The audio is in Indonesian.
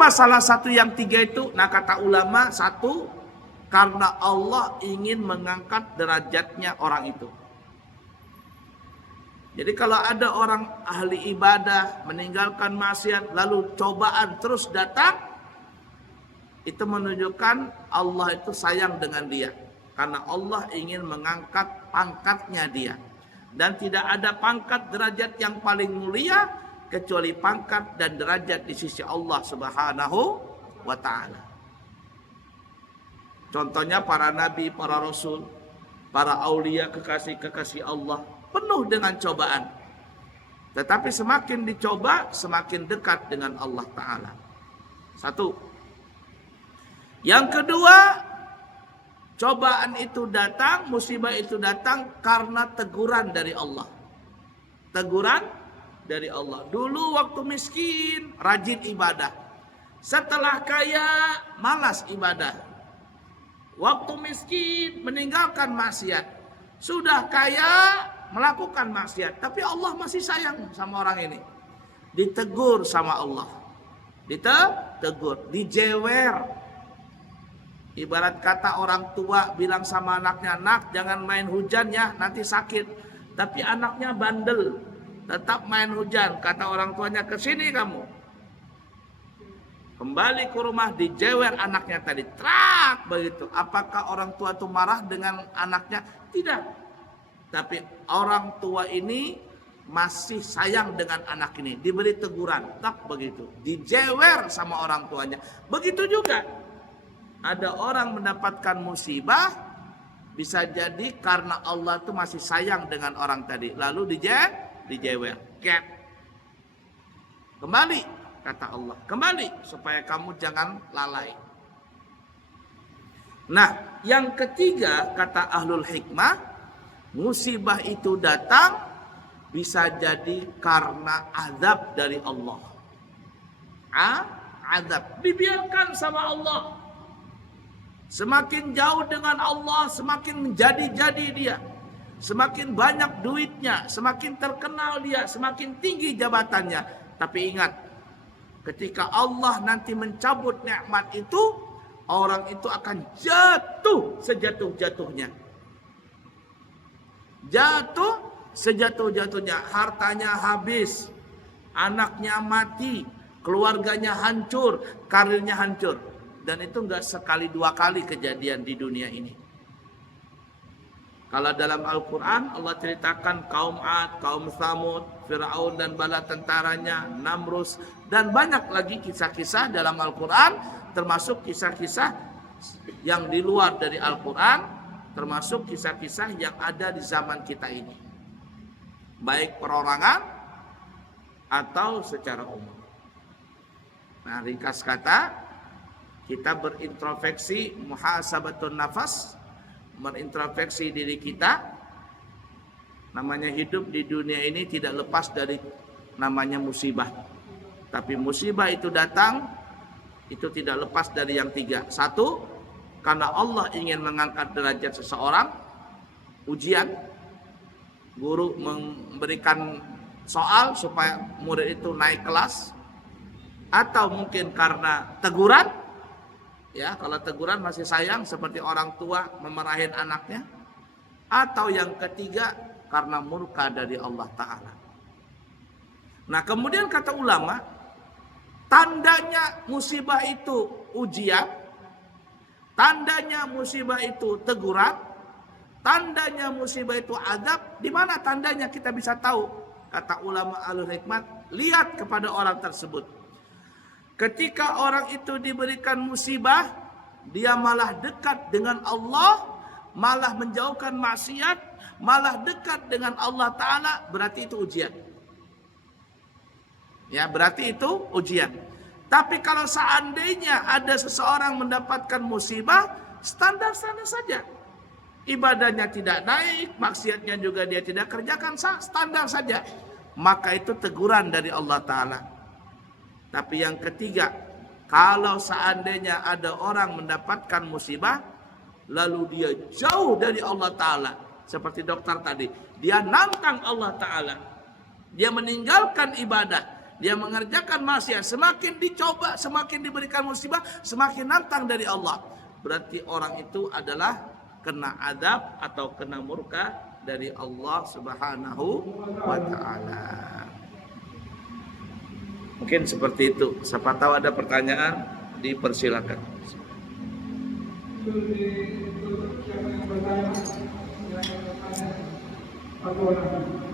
Kenapa salah satu yang tiga itu? Nah, kata ulama, satu, karena Allah ingin mengangkat derajatnya orang itu. Jadi kalau ada orang ahli ibadah meninggalkan maksiat lalu cobaan terus datang, itu menunjukkan Allah itu sayang dengan dia. Karena Allah ingin mengangkat pangkatnya dia. Dan tidak ada pangkat derajat yang paling mulia kecuali pangkat dan derajat di sisi Allah Subhanahu wa ta'ala. Contohnya para nabi, para rasul, para aulia, kekasih-kekasih Allah penuh dengan cobaan. Tetapi semakin dicoba, semakin dekat dengan Allah Ta'ala. Satu. Yang kedua, cobaan itu datang, musibah itu datang karena teguran dari Allah. Teguran dari Allah. Dulu waktu miskin, rajin ibadah. Setelah kaya, malas ibadah. Waktu miskin, meninggalkan maksiat. Sudah kaya, melakukan maksiat. Tapi Allah masih sayang sama orang ini. Ditegur sama Allah. Ditegur, dijewer. Ibarat kata orang tua bilang sama anaknya, "Nak, jangan main hujan ya, nanti sakit." Tapi anaknya bandel, tetap main hujan. Kata orang tuanya, "Kesini kamu." Kembali ke rumah, dijewer anaknya tadi. Trak begitu. Apakah orang tua itu marah dengan anaknya? Tidak. Tapi orang tua ini masih sayang dengan anak ini. Diberi teguran. Tak begitu. Dijewer sama orang tuanya. Begitu juga. Ada orang mendapatkan musibah. Bisa jadi karena Allah itu masih sayang dengan orang tadi. Lalu dijewer. Kembali. Kata Allah, kembali supaya kamu jangan lalai. Nah, yang ketiga kata ahlul hikmah, musibah itu datang bisa jadi karena azab dari Allah. Azab dibiarkan sama Allah. Semakin jauh dengan Allah, semakin menjadi-jadi dia. Semakin banyak duitnya, semakin terkenal dia, semakin tinggi jabatannya. Tapi ingat, ketika Allah nanti mencabut nikmat itu, orang itu akan jatuh sejatuh-jatuhnya. Jatuh sejatuh-jatuhnya, hartanya habis, anaknya mati, keluarganya hancur, karirnya hancur. Dan itu enggak sekali dua kali kejadian di dunia ini. Kalau dalam Al-Quran Allah ceritakan kaum Ad, kaum Tsamud, Fir'aun dan bala tentaranya, Namrus, dan banyak lagi kisah-kisah dalam Al-Quran, termasuk kisah-kisah yang di luar dari Al-Quran, termasuk kisah-kisah yang ada di zaman kita ini. Baik perorangan atau secara umum. Nah, ringkas kata, kita berintrospeksi, muhasabatun nafas, merintrospeksi diri kita. Namanya hidup di dunia ini tidak lepas dari namanya musibah. Tapi musibah itu datang, itu tidak lepas dari yang tiga. Satu, karena Allah ingin mengangkat derajat seseorang. Ujian, guru memberikan soal supaya murid itu naik kelas. Atau mungkin karena teguran. Ya, kalau teguran masih sayang seperti orang tua memarahin anaknya. Atau yang ketiga karena murka dari Allah Ta'ala. Nah, kemudian kata ulama, tandanya musibah itu ujian, tandanya musibah itu teguran, tandanya musibah itu azab. Di mana tandanya kita bisa tahu? Kata ulama ahlul hikmat, lihat kepada orang tersebut. Ketika orang itu diberikan musibah, dia malah dekat dengan Allah, malah menjauhkan maksiat, malah dekat dengan Allah Ta'ala, berarti itu ujian. Ya, berarti itu ujian. Tapi kalau seandainya ada seseorang mendapatkan musibah, standar-standar saja. Ibadahnya tidak naik, maksiatnya juga dia tidak kerjakan, standar saja. Maka itu teguran dari Allah Ta'ala. Tapi yang ketiga, kalau seandainya ada orang mendapatkan musibah, lalu dia jauh dari Allah Ta'ala. Seperti dokter tadi, dia nantang Allah Ta'ala. Dia meninggalkan ibadah. dia mengerjakan maksiat, semakin dicoba, semakin diberikan musibah, semakin nantang dari Allah. Berarti orang itu adalah kena adab atau kena murka dari Allah Subhanahu wa taala. Mungkin seperti itu. Siapa tahu ada pertanyaan, dipersilakan. Siapa yang bertanya? Silakan bertanya. 1 orang.